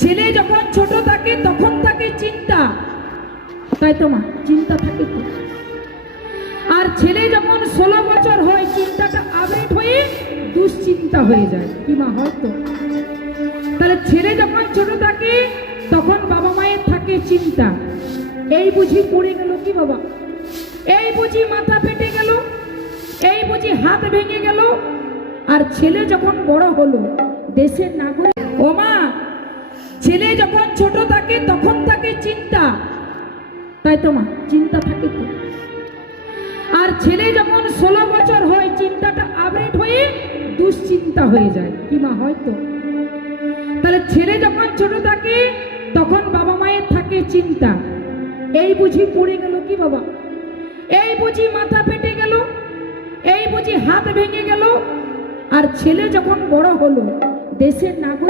ছেলে যখন ছোট থাকে তখন থাকে চিন্তা, তাই তো মা? চিন্তা থাকে তো। আর ছেলে যখন 16 বছর হয় চিন্তাটা আপডেট হয়ে দুশ্চিন্তা হয়ে যায়, কি মা? হয়তো। তাহলে ছেলে যখন ছোট থাকে তখন বাবা মায়ের থাকে চিন্তা, এই বুঝি পড়ে গেল কি বাবা, এই বুঝি মাথা ফেটে গেল, এই বুঝি হাত ভেঙে গেল। আর ছেলে যখন বড় হলো দেশের নাগরিক। ও মা, ছেলে যখন ছোট থাকে তখন থাকে চিন্তা, তাই তো মা? চিন্তা থাকে তো। আর ছেলে যখন 16 বছর হয় চিন্তাটা আপডেট হয়ে দুশ্চিন্তা হয়ে যায়, কি মা? হয়তো। তাহলে ছেলে যখন ছোট থাকে তখন বাবা মায়ের থাকে চিন্তা, এই বুঝি পড়ে গেল কি বাবা, এই বুঝি মাথা ফেটে গেল, এই বুঝি হাত ভেঙে গেল। আর ছেলে যখন বড় হলো দেশের নাগরিক।